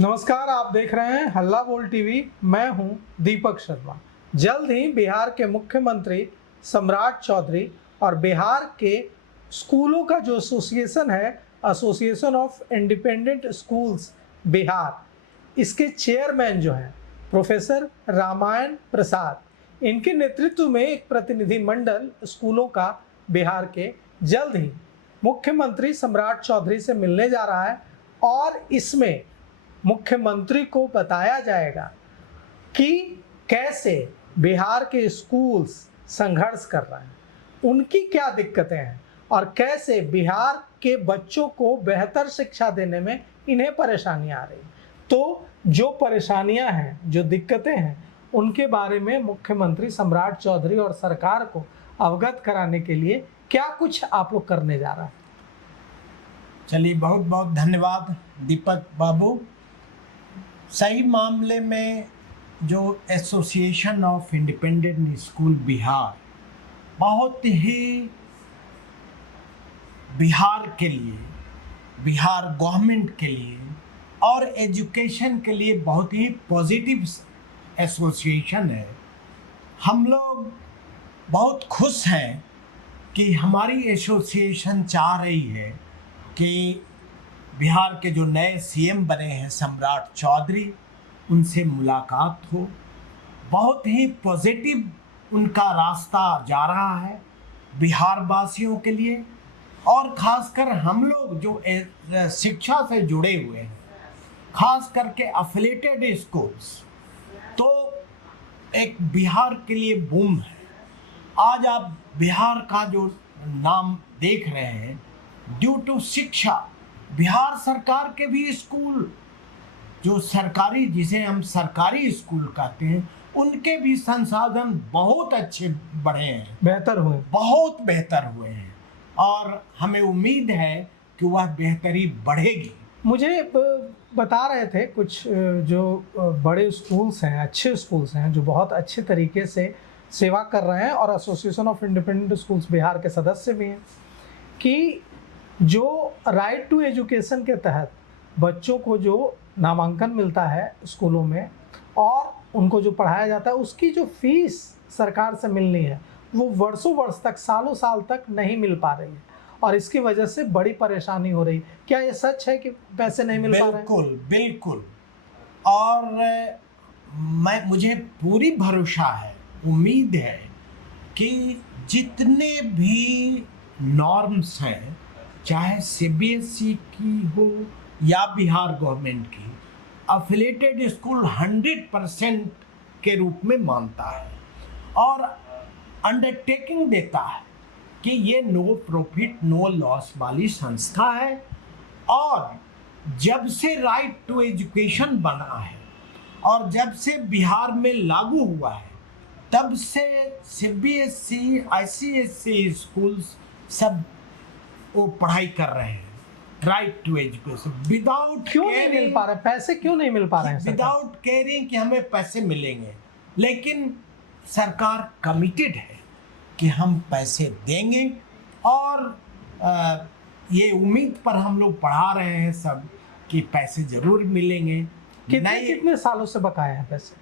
नमस्कार, आप देख रहे हैं हल्ला बोल टीवी। मैं हूं दीपक शर्मा। जल्द ही बिहार के मुख्यमंत्री सम्राट चौधरी और बिहार के स्कूलों का जो एसोसिएशन है, association of independent schools Bihar, इसके चेयरमैन जो हैं प्रोफेसर रामायण प्रसाद, इनके नेतृत्व में एक प्रतिनिधिमंडल स्कूलों का बिहार के जल्द ही मुख्यमंत्री सम्राट चौधरी से मिलने जा रहा है और इसमें मुख्यमंत्री को बताया जाएगा कि कैसे बिहार के स्कूल्स संघर्ष कर रहे हैं, उनकी क्या दिक्कतें हैं और कैसे बिहार के बच्चों को बेहतर शिक्षा देने में इन्हें परेशानियां आ रही हैं। तो जो परेशानियां हैं, जो दिक्कतें हैं, उनके बारे में मुख्यमंत्री सम्राट चौधरी और सरकार को अवगत कराने के लिए क्या कुछ आप लोग करने जा रहे हैं। चलिए, बहुत बहुत धन्यवाद दीपक बाबू। सही मामले में जो association of independent school Bihar बहुत ही बिहार के लिए, बिहार गवर्नमेंट के लिए और एजुकेशन के लिए बहुत ही पॉजिटिव एसोसिएशन है। हम लोग बहुत खुश हैं कि हमारी एसोसिएशन चाह रही है कि बिहार के जो नए सीएम बने हैं सम्राट चौधरी, उनसे मुलाकात हो। बहुत ही पॉजिटिव उनका रास्ता जा रहा है बिहार वासियों के लिए, और ख़ासकर हम लोग जो शिक्षा से जुड़े हुए हैं, ख़ास करके एफिलिएटेड स्कूल्स, तो एक बिहार के लिए बूम है। आज आप बिहार का जो नाम देख रहे हैं, ड्यू टू शिक्षा, बिहार सरकार के भी स्कूल जो सरकारी, जिसे हम सरकारी स्कूल कहते हैं, उनके भी संसाधन बहुत अच्छे बढ़े हैं, बेहतर हुए, बहुत बेहतर हुए हैं और हमें उम्मीद है कि वह बेहतरी बढ़ेगी। मुझे बता रहे थे कुछ जो बड़े स्कूल्स हैं, अच्छे स्कूल्स हैं, जो बहुत अच्छे तरीके से सेवा कर रहे हैं और association of independent schools Bihar के सदस्य भी हैं, कि जो राइट टू एजुकेशन के तहत बच्चों को जो नामांकन मिलता है स्कूलों में और उनको जो पढ़ाया जाता है, उसकी जो फीस सरकार से मिलनी है, वो वर्षों वर्ष तक, सालों साल तक नहीं मिल पा रही है और इसकी वजह से बड़ी परेशानी हो रही। क्या ये सच है कि पैसे नहीं मिल पा रहे हैं? बिल्कुल बिल्कुल। और मुझे पूरी भरोसा है, उम्मीद है कि जितने भी नॉर्म्स हैं, चाहे सीबीएसई की हो या बिहार गवर्नमेंट की, एफिलिएटेड स्कूल 100% के रूप में मानता है और अंडरटेकिंग देता है कि ये नो प्रॉफिट नो लॉस वाली संस्था है। और जब से राइट टू एजुकेशन बना है और जब से बिहार में लागू हुआ है, तब से सीबीएसई, आईसीएसई स्कूल्स सब वो पढ़ाई कर रहे हैं राइट टू एजुकेशन विदाउट। क्यों नहीं मिल पा रहे पैसे? क्यों नहीं मिल पा रहे हैं? विदाउट केयरिंग कि हमें पैसे मिलेंगे, लेकिन सरकार कमिटेड है कि हम पैसे देंगे और ये उम्मीद पर हम लोग पढ़ा रहे हैं सब कि पैसे जरूर मिलेंगे। कितने सालों से बकाया है पैसे?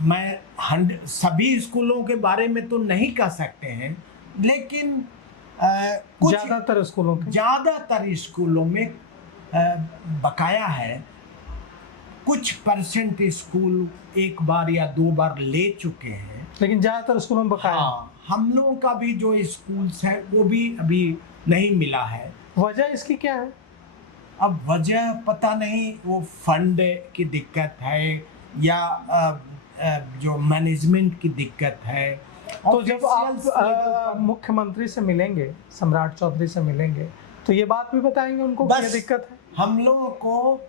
मैं सभी स्कूलों के बारे में तो नहीं कह सकते हैं, लेकिन कुछ ज्यादातर स्कूलों में बकाया है। कुछ परसेंट स्कूल एक बार या दो बार ले चुके हैं, लेकिन ज्यादातर स्कूलों में बकाया। हाँ, हम लोगों का भी जो स्कूल्स है वो भी अभी नहीं मिला है। वजह इसकी क्या है? अब वजह पता नहीं, वो फंड की दिक्कत है या जो मैनेजमेंट की दिक्कत है। तो जब आप मुख्यमंत्री से मिलेंगे, सम्राट चौधरी से मिलेंगे, तो ये बात भी बताएंगे उनको क्या दिक्कत है? हम लोगों को,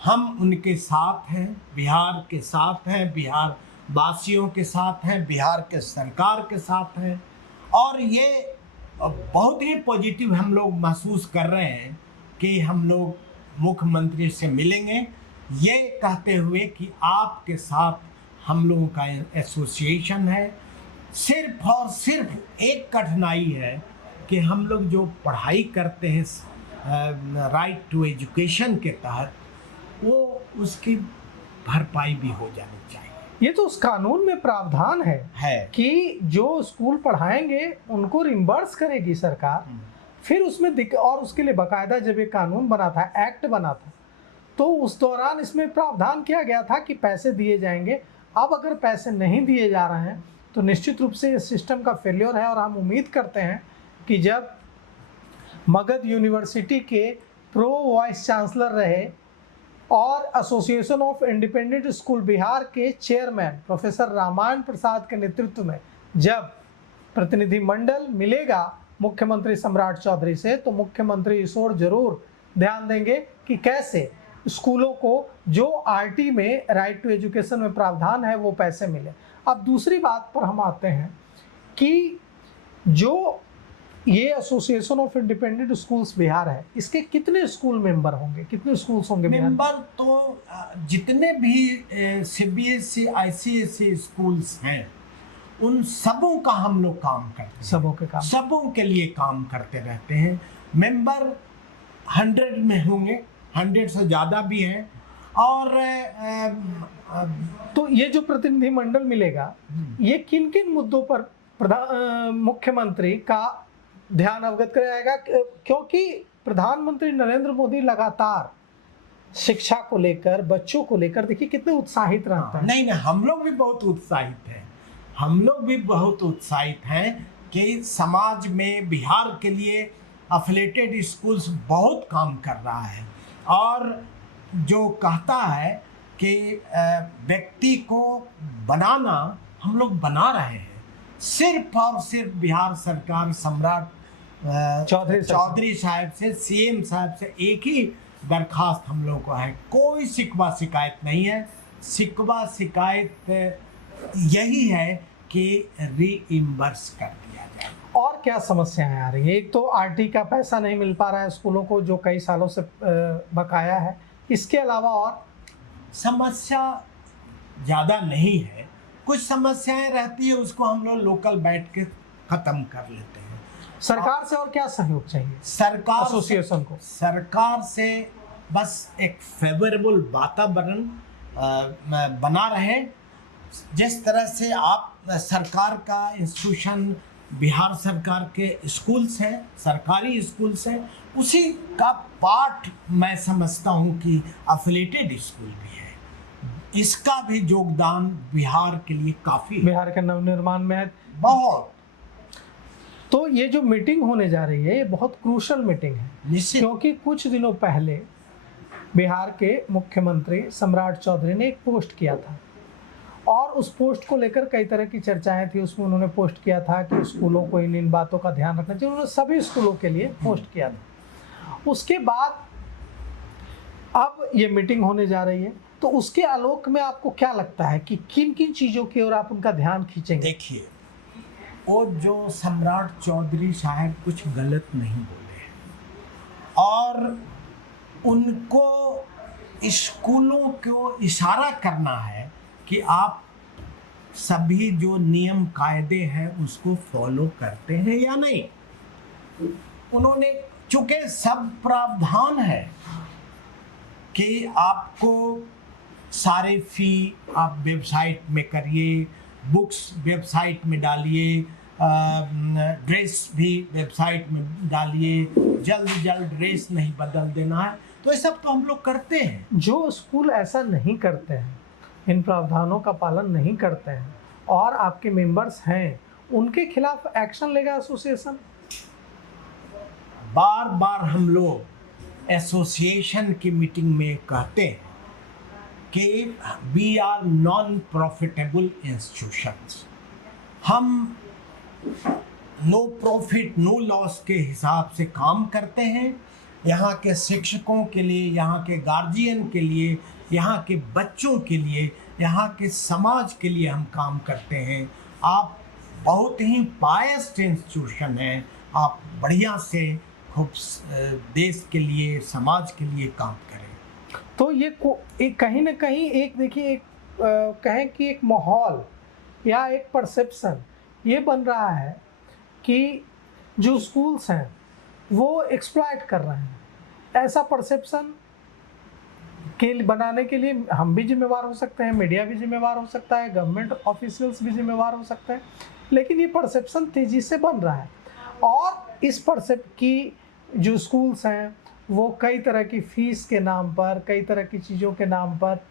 हम उनके साथ हैं, बिहार के साथ हैं, बिहार वासियों के साथ हैं, बिहार के सरकार के साथ हैं, और ये बहुत ही पॉजिटिव हम लोग महसूस कर रहे हैं कि हम लोग मुख्यमंत्री से मिलेंगे, ये कहते हुए कि आपके साथ हम लोगों का एसोसिएशन है। सिर्फ और सिर्फ एक कठिनाई है कि हम लोग जो पढ़ाई करते हैं राइट टू एजुकेशन के तहत, वो उसकी भरपाई भी हो जानी चाहिए। ये तो उस कानून में प्रावधान है कि जो स्कूल पढ़ाएंगे उनको रिम्बर्स करेगी सरकार। फिर उसमें और उसके लिए बाकायदा जब ये कानून बना था, एक्ट बना था, तो उस दौरान इसमें प्रावधान किया गया था कि पैसे दिए जाएंगे। अब अगर पैसे नहीं दिए जा रहे हैं तो निश्चित रूप से इस सिस्टम का फेल्योर है। और हम उम्मीद करते हैं कि जब मगध यूनिवर्सिटी के प्रो वाइस चांसलर रहे और association of independent school Bihar के चेयरमैन प्रोफेसर रामायण प्रसाद के नेतृत्व में जब प्रतिनिधिमंडल मिलेगा मुख्यमंत्री सम्राट चौधरी से, तो मुख्यमंत्री इस ओर जरूर ध्यान देंगे कि कैसे स्कूलों को जो आरटी में राइट टू एजुकेशन में प्रावधान है वो पैसे मिले। अब दूसरी बात पर हम आते हैं कि जो ये association of independent schools Bihar है, इसके कितने स्कूल मेंबर होंगे, कितने स्कूल्स होंगे मेंबर? तो जितने भी सीबीएसई आईसीएसई स्कूल्स हैं उन सबों का हम लोग काम करते हैं, सबों के लिए काम करते रहते हैं। मेंबर 100 में होंगे, 100 से ज़्यादा भी हैं। और तो ये जो प्रतिनिधि मंडल मिलेगा ये किन किन मुद्दों पर मुख्यमंत्री का ध्यान अवगत कराएगा? क्योंकि प्रधानमंत्री नरेंद्र मोदी लगातार शिक्षा को लेकर, बच्चों को लेकर देखिए कितने उत्साहित रहते हैं। नहीं, हम लोग भी बहुत उत्साहित हैं। हम लोग भी बहुत उत्साहित हैं कि समाज में बिहार के लिए एफिलिएटेड स्कूल्स बहुत काम कर रहा है। और जो कहता है कि व्यक्ति को बनाना हम लोग बना रहे हैं। सिर्फ और सिर्फ बिहार सरकार सम्राट चौधरी साहब से, सीएम साहब से एक ही दरखास्त हम लोग को है, कोई शिकवा शिकायत नहीं है। शिकवा शिकायत यही है कि रीइम्बर्स कर दिया जाए। और क्या समस्याएं आ रही है? एक तो आरटी का पैसा नहीं मिल पा रहा है स्कूलों को जो कई सालों से बकाया है। इसके अलावा और समस्या ज़्यादा नहीं है, कुछ समस्याएं रहती है, उसको हम लोग लोकल बैठ के ख़त्म कर लेते हैं। सरकार से और क्या सहयोग चाहिए? सरकार एसोसिएशन को सरकार से बस एक फेवरेबल वातावरण बना रहे। जिस तरह से आप सरकार का इंस्टीट्यूशन, बिहार सरकार के स्कूल्स हैं, सरकारी स्कूल्स हैं, उसी का पार्ट मैं समझता हूं कि एफिलिएटेड स्कूल भी है। इसका भी योगदान बिहार के लिए काफ़ी, बिहार के नवनिर्माण में है बहुत। तो ये जो मीटिंग होने जा रही है ये बहुत क्रूशल मीटिंग है, क्योंकि कुछ दिनों पहले बिहार के मुख्यमंत्री सम्राट चौधरी ने एक पोस्ट किया था और उस पोस्ट को लेकर कई तरह की चर्चाएं थी। उसमें उन्होंने पोस्ट किया था कि स्कूलों को इन बातों का ध्यान रखना चाहिए। उन्होंने सभी स्कूलों के लिए पोस्ट किया था। उसके बाद अब ये मीटिंग होने जा रही है, तो उसके आलोक में आपको क्या लगता है कि किन किन चीज़ों की ओर आप उनका ध्यान खींचेंगे? देखिए, वो जो सम्राट चौधरी साहब कुछ गलत नहीं बोले और उनको स्कूलों को इशारा करना है कि आप सभी जो नियम कायदे हैं उसको फॉलो करते हैं या नहीं। उन्होंने, चूंकि सब प्रावधान है कि आपको सारे फी आप वेबसाइट में करिए, बुक्स वेबसाइट में डालिए, ड्रेस भी वेबसाइट में डालिए, जल्द ड्रेस नहीं बदल देना है, तो ये सब तो हम लोग करते हैं। जो स्कूल ऐसा नहीं करते हैं, इन प्रावधानों का पालन नहीं करते हैं और आपके मेंबर्स हैं, उनके खिलाफ एक्शन लेगा एसोसिएशन? बार बार हम लोग एसोसिएशन की मीटिंग में कहते हैं कि we are non profitable institutions. हम नो प्रॉफिट नो लॉस के हिसाब से काम करते हैं। यहाँ के शिक्षकों के लिए, यहाँ के गार्जियन के लिए, यहाँ के बच्चों के लिए, यहाँ के समाज के लिए हम काम करते हैं। आप बहुत ही बायस्ड इंस्टीट्यूशन हैं, आप बढ़िया से खूब देश के लिए, समाज के लिए काम करें। तो ये एक कहीं ना कहीं एक देखिए, एक कहें कि एक माहौल या एक परसेप्शन ये बन रहा है कि जो स्कूल्स हैं वो एक्सप्लॉइट कर रहे हैं। ऐसा परसेप्शन के बनाने के लिए हम भी जिम्मेवार हो सकते हैं, मीडिया भी जिम्मेवार हो सकता है, गवर्नमेंट ऑफिशियल्स भी जिम्मेवार हो सकते हैं, लेकिन ये परसेप्शन तेज़ी से बन रहा है। और इस परसेप्ट की जो स्कूल्स हैं वो कई तरह की फ़ीस के नाम पर, कई तरह की चीज़ों के नाम पर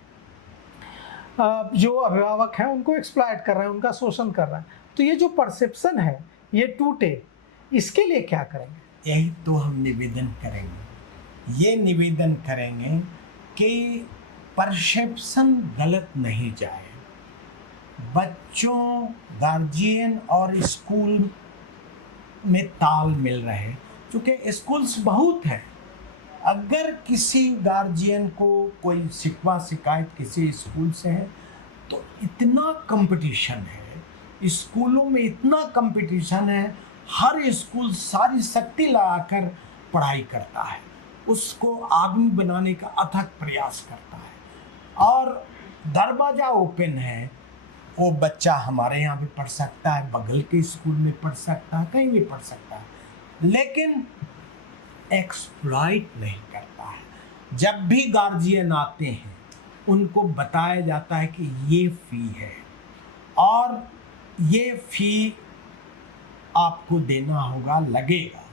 जो अभिभावक हैं उनको एक्सप्लॉइट कर रहे हैं, उनका शोषण कर रहे हैं। तो ये जो परसेप्शन है ये टूटे, इसके लिए क्या करेंगे? यही तो हम निवेदन करेंगे, ये निवेदन करेंगे कि परसेप्शन गलत नहीं जाए। बच्चों, गार्जियन और स्कूल में ताल मिल रहे, क्योंकि स्कूल्स बहुत हैं। अगर किसी गार्जियन को कोई शिकवा शिकायत किसी स्कूल से है तो इतना कंपटीशन है, स्कूलों में इतना कंपटीशन है, हर स्कूल सारी शक्ति लगाकर पढ़ाई करता है, उसको आदमी बनाने का अथक प्रयास करता है और दरवाज़ा ओपन है। वो बच्चा हमारे यहाँ भी पढ़ सकता है, बगल के स्कूल में पढ़ सकता है, कहीं भी पढ़ सकता है, लेकिन एक्सप्लॉइट नहीं करता है। जब भी गार्जियन आते हैं उनको बताया जाता है कि ये फ़ी है और ये फ़ी आपको देना होगा, लगेगा,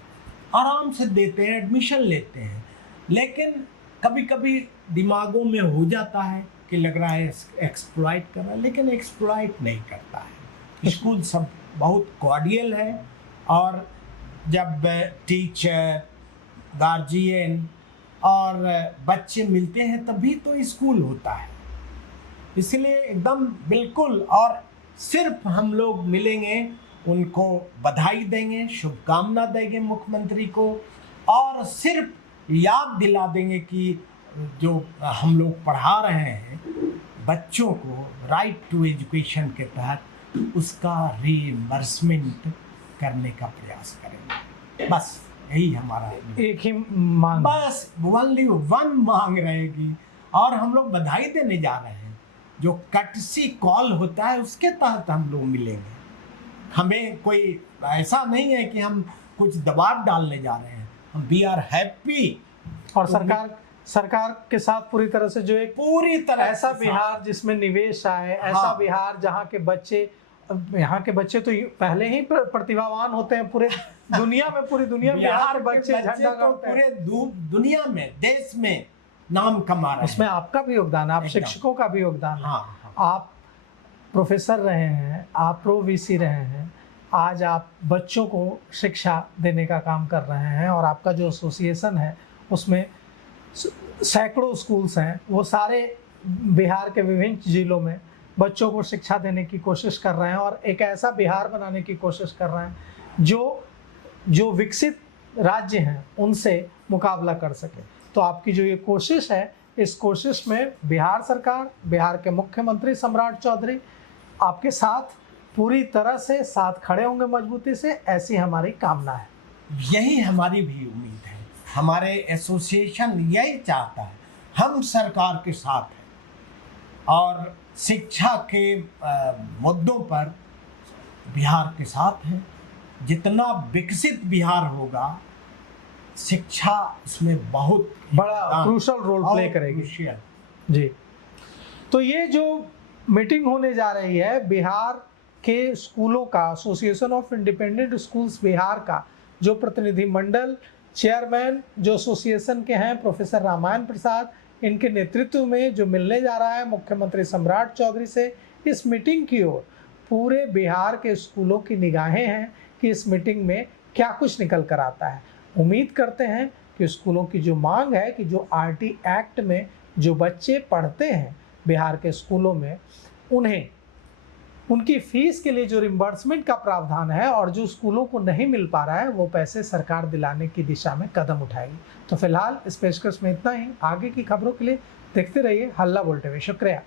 आराम से देते हैं, एडमिशन लेते हैं। लेकिन कभी कभी दिमागों में हो जाता है कि लग रहा है एक्सप्लॉइट कर रहा है, लेकिन एक्सप्लॉइट नहीं करता है। स्कूल सब बहुत कॉर्डियल है और जब टीचर, गार्जियन और बच्चे मिलते हैं तभी तो स्कूल होता है। इसलिए एकदम बिल्कुल, और सिर्फ हम लोग मिलेंगे, उनको बधाई देंगे, शुभकामना देंगे मुख्यमंत्री को, और सिर्फ याद दिला देंगे कि जो हम लोग पढ़ा रहे हैं बच्चों को राइट टू एजुकेशन के तहत उसका रीइंबर्समेंट करने का प्रयास करेंगे। बस यही हमारा एक ही मांग, बस ओनली वन मांग रहेगी। और हम लोग बधाई देने जा रहे हैं, जो कटसी कॉल होता है उसके तहत हम लोग मिलेंगे। हमें कोई ऐसा नहीं है कि हम कुछ दबाव डालने जा रहे हैं, हम वी आर हैप्पी। और सरकार के साथ पूरी तरह से जो एक पूरी तरह ऐसा बिहार जिसमें निवेश आए, ऐसा बिहार जहाँ के बच्चे, यहाँ के बच्चे तो पहले ही प्रतिभावान होते हैं पूरे दुनिया में, पूरी दुनिया में बिहार के बच्चे झंडा तो पूरे दुनिया में, देश में नाम कमा रहे हैं। उसमें आपका भी योगदान है, आप शिक्षकों का भी योगदान है। हाँ। आप प्रोफेसर रहे हैं, आप प्रो वीसी रहे हैं, आज आप बच्चों को शिक्षा देने का काम कर रहे हैं और आपका जो एसोसिएशन है उसमें सैकड़ों स्कूल्स हैं, वो सारे बिहार के विभिन्न जिलों में बच्चों को शिक्षा देने की कोशिश कर रहे हैं और एक ऐसा बिहार बनाने की कोशिश कर रहे हैं जो विकसित राज्य हैं उनसे मुकाबला कर सके। तो आपकी जो ये कोशिश है, इस कोशिश में बिहार सरकार, बिहार के मुख्यमंत्री सम्राट चौधरी आपके साथ पूरी तरह से साथ खड़े होंगे मजबूती से, ऐसी हमारी कामना है। यही हमारी भी उम्मीद है, हमारे एसोसिएशन यही चाहता है। हम सरकार के साथ हैं और शिक्षा के मुद्दों पर बिहार के साथ हैं। जितना विकसित बिहार होगा, शिक्षा इसमें बहुत बड़ा क्रूशल रोल प्ले करेगी। जी, तो ये जो मीटिंग होने जा रही है बिहार के स्कूलों का, association of independent schools Bihar का जो प्रतिनिधि मंडल, चेयरमैन जो एसोसिएशन के हैं प्रोफेसर रामायण प्रसाद, इनके नेतृत्व में जो मिलने जा रहा है मुख्यमंत्री सम्राट चौधरी से, इस मीटिंग की ओर पूरे बिहार के स्कूलों की निगाहें हैं कि इस मीटिंग में क्या कुछ निकल कर आता है। उम्मीद करते हैं कि स्कूलों की जो मांग है कि जो आरटी एक्ट में जो बच्चे पढ़ते हैं बिहार के स्कूलों में, उन्हें उनकी फीस के लिए जो रिम्बर्समेंट का प्रावधान है और जो स्कूलों को नहीं मिल पा रहा है वो पैसे सरकार दिलाने की दिशा में कदम उठाएगी। तो फिलहाल इस पेशकश में इतना ही। आगे की खबरों के लिए देखते रहिए हल्ला बोल टीवी। शुक्रिया।